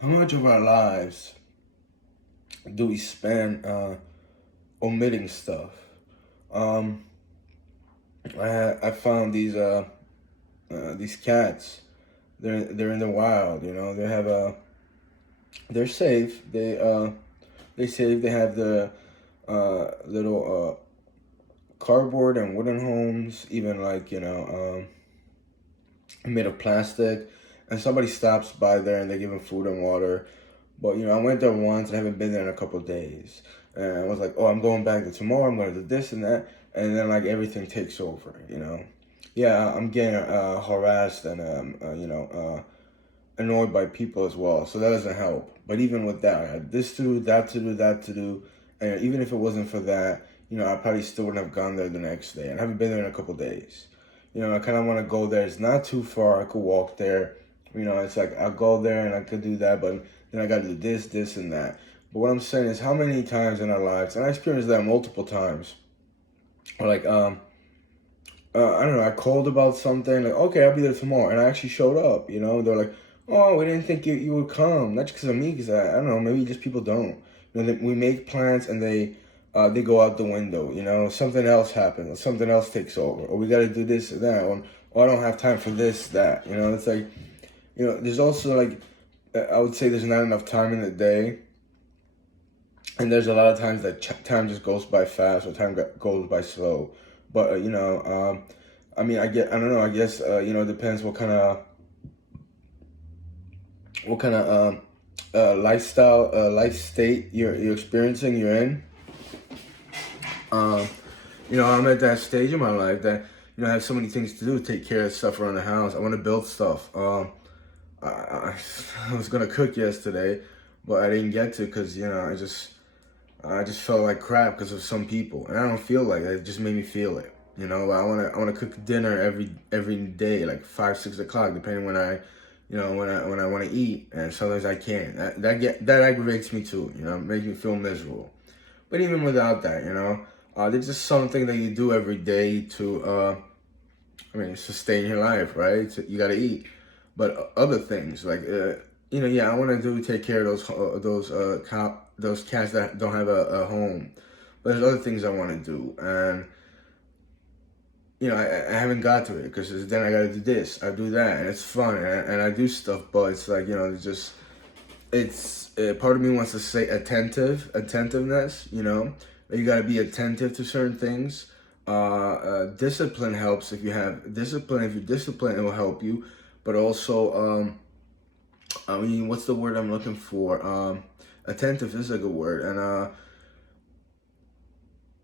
How much of our lives do we spend omitting stuff? Um, I found these cats. They're in the wild. You know, they have a they're safe. They safe. They have the little cardboard and wooden homes, even like made of plastic. And somebody stops by there and they give them food and water. But I went there once and I haven't been there in a couple of days. And I was like, oh, I'm going back there tomorrow. I'm going to do this and that, and then like everything takes over. Yeah, I'm getting harassed and annoyed by people as well. So that doesn't help. But even with that, I had this to do, that to do, that to do, and even if it wasn't for that, I probably still wouldn't have gone there the next day. And I haven't been there in a couple of days. I kind of want to go there. It's not too far. I could walk there. It's like I'll go there and I could do that, but then I got to do this, and that. But what I'm saying is, how many times in our lives, and I experienced that multiple times, or like I don't know, I called about something, like, okay, I'll be there tomorrow, and I actually showed up. They're like, oh, we didn't think you would come. Not just because of me, because I don't know, maybe just people don't. We make plans and they go out the window. Something else happens, or something else takes over, or we got to do this or that, or I don't have time for this, that. It's like, there's also like, I would say there's not enough time in the day, and there's a lot of times that time just goes by fast or time goes by slow. But I mean, I don't know. I guess it depends what kind of lifestyle, life state you're experiencing, you're in. Um, I'm at that stage in my life that I have so many things to do, take care of stuff around the house. I want to build stuff. I was gonna cook yesterday, but I didn't get to because I just felt like crap because of some people, and I don't feel like it. It just made me feel it. I wanna cook dinner every day, like 5, 6 o'clock, depending when I want to eat, and sometimes I can't. That aggravates me too. It makes me feel miserable. But even without that, there's just something that you do every day to, sustain your life, right? So you gotta eat. But other things like, yeah, I want to take care of those cats that don't have a home. But there's other things I want to do, and I haven't got to it because then I got to do this, I do that, and it's fun, and I do stuff. But it's like it's part of me wants to say attentiveness. You got to be attentive to certain things. Discipline helps if you have discipline. If you're disciplined, it will help you. But also, I mean, what's the word I'm looking for? Attentive is a good word, and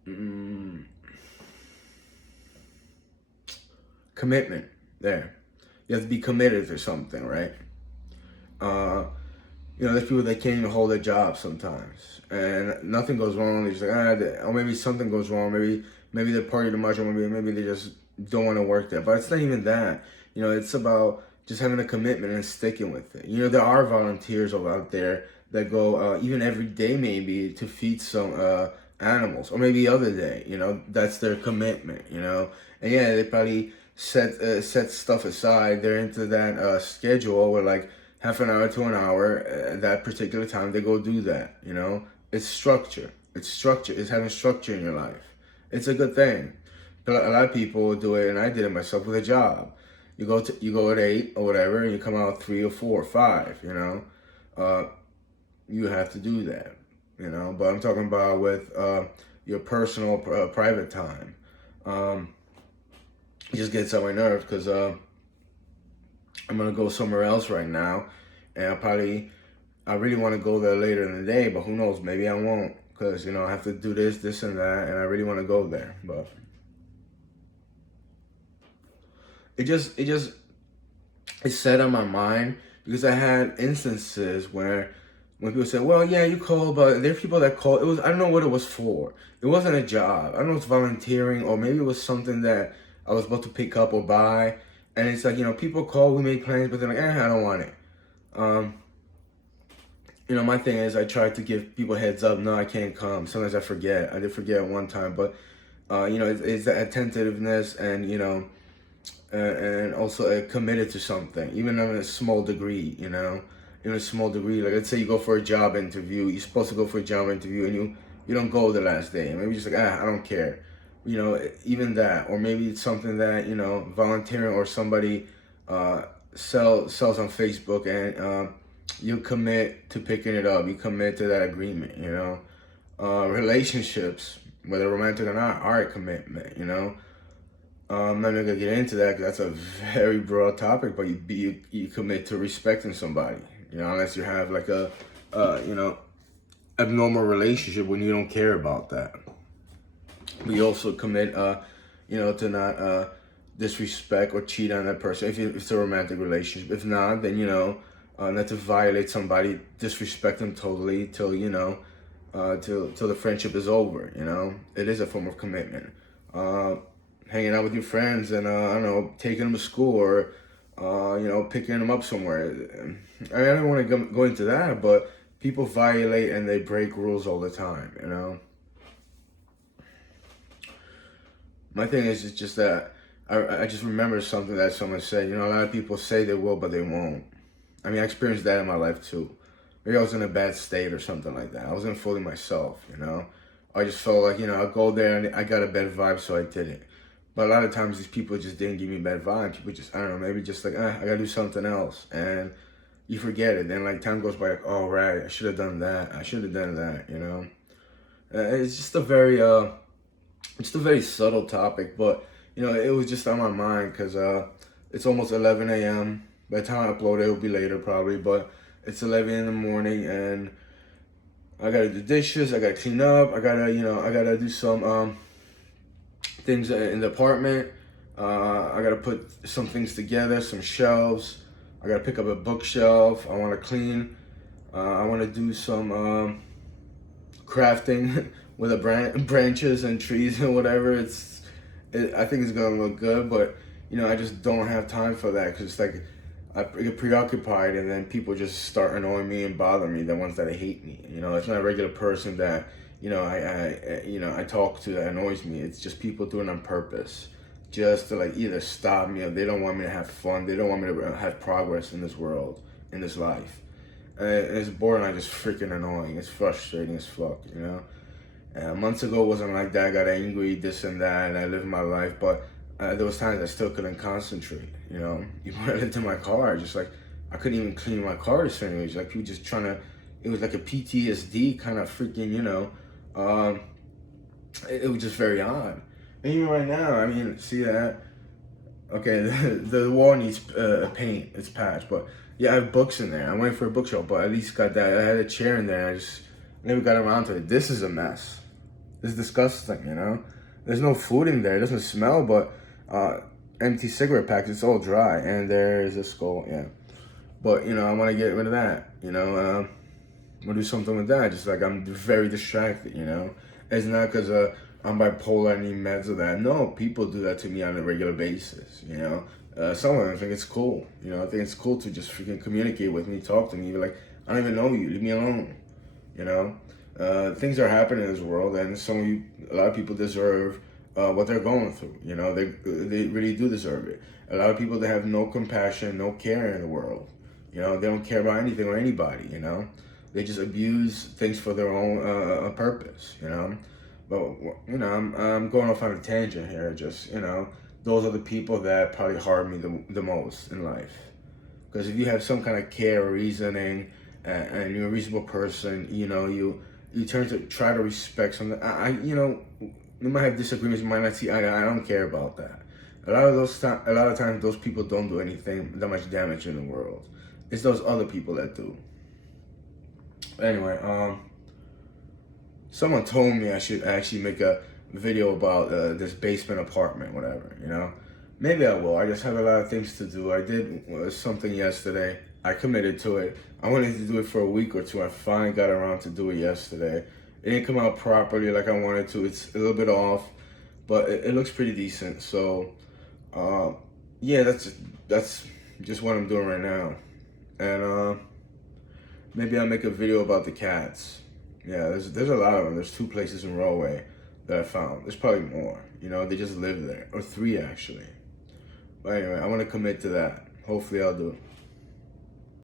mm, commitment. There, you have to be committed to something, right? Uh, there's people that can't even hold a job sometimes, and nothing goes wrong. They're just like, or maybe something goes wrong. Maybe they're party too much, or maybe they just don't want to work there. But it's not even that. It's about just having a commitment and sticking with it. There are volunteers out there that go even every day maybe to feed some animals, or maybe other day. That's their commitment. And yeah, they probably set stuff aside. They're into that schedule where like half an hour to an hour at that particular time they go do that. It's structure. It's structure. It's having structure in your life. It's a good thing. But a lot of people do it, and I did it myself with a job. You go at 8 or whatever, and you come out 3 or 4 or 5. Uh, you have to do that. But I'm talking about with your personal private time. Um, it just gets on my nerves because I'm gonna go somewhere else right now, and I really want to go there later in the day, but who knows? Maybe I won't because I have to do this, and that, and I really want to go there, but it just it's set on my mind because I had instances where when people say, "Well, yeah, you call," but there are people that call. It was I don't know what it was for. It wasn't a job. I don't know if it's volunteering or maybe it was something that I was about to pick up or buy. And it's like people call, we make plans, but they're like, I don't want it. Um, my thing is I try to give people heads up. No, I can't come. Sometimes I forget. I did forget one time, but it's the attentiveness and and also committed to something, even in a small degree. in a small degree. Like, let's say you go for a job interview, you're supposed to go for a job interview, and you don't go the last day. Maybe you're just like, I don't care. Even that, or maybe it's something that, volunteering, or somebody sells on Facebook, and you commit to picking it up. You commit to that agreement. Relationships, whether romantic or not, are a commitment. I'm not even gonna get into that because that's a very broad topic. But you commit to respecting somebody. Unless you have like a abnormal relationship when you don't care about that. We also commit, to not disrespect or cheat on that person if it's a romantic relationship. If not, then not to violate somebody, disrespect them totally till till the friendship is over. It is a form of commitment. Hanging out with your friends and I don't know, taking them to school, or picking them up somewhere. I don't want to go into that, but people violate and they break rules all the time. My thing is, it's just that I just remember something that someone said. A lot of people say they will, but they won't. I mean, I experienced that in my life too. Maybe I was in a bad state or something like that. I wasn't fully myself, I just felt like, I'll go there and I got a bad vibe, so I did it. But a lot of times these people just didn't give me bad vibes. People just, I don't know, maybe just like, I gotta do something else. And you forget it. Then like time goes by, like, oh right, I should have done that. I should have done that, It's just a very subtle topic, but it was just on my mind because it's almost 11 a.m. By the time I upload it, it'll be later probably, but it's 11 in the morning and I gotta do dishes, I gotta clean up, I gotta do some things in the apartment. I gotta put some things together, some shelves. I gotta pick up a bookshelf. I wanna clean. I wanna do some crafting with branches and trees and whatever. I think it's gonna look good, but I just don't have time for that because it's like I get preoccupied and then people just start annoying me and bothering me. The ones that hate me, it's not a regular person that I talk to that annoys me. It's just people doing it on purpose, just to like either stop me or they don't want me to have fun. They don't want me to have progress in this world, in this life. And it's borderline just freaking annoying. It's frustrating as fuck, months ago it wasn't like that. I got angry, this and that, and I lived my life. But there was times I still couldn't concentrate. Even when I lived in my car, just like I couldn't even clean my car the same way. Like people just trying to. It was like a PTSD kind of freaking, it was just very odd. And even right now, I mean, see that? Okay, the wall needs paint. It's patched, but yeah, I have books in there. I'm waiting for a bookshelf, but at least got that. I had a chair in there. I just never got around to it. This is a mess. It's disgusting, There's no food in there. It doesn't smell, but empty cigarette packs. It's all dry, and there's a skull. Yeah, but I want to get rid of that. I'm gonna do something with that. Just like I'm very distracted. It's not because I'm bipolar. I need meds of that. No, people do that to me on a regular basis. Some of them think it's cool. I think it's cool to just freaking communicate with me, talk to me. You're like, I don't even know you. Leave me alone. Things are happening in this world, and a lot of people deserve what they're going through. They really do deserve it. A lot of people that have no compassion, no care in the world. They don't care about anything or anybody. They just abuse things for their own purpose. But I'm going off on a tangent here. Just those are the people that probably harm me the most in life. Because if you have some kind of care or reasoning, and you're a reasonable person, you turn to try to respect something. You might have disagreements, you might not see. I don't care about that. A lot of times, those people don't do anything that much damage in the world. It's those other people that do. Anyway, someone told me I should actually make a video about this basement apartment, whatever. Maybe I will. I just have a lot of things to do. I did something yesterday. I committed to it. I wanted to do it for a week or two. I finally got around to do it yesterday. It didn't come out properly like I wanted to. It's a little bit off, but it looks pretty decent. So, yeah, that's just what I'm doing right now. And maybe I'll make a video about the cats. Yeah, there's a lot of them. There's 2 places in Rahway that I found. There's probably more. They just live there, or 3 actually. But anyway, I want to commit to that. Hopefully I'll do it.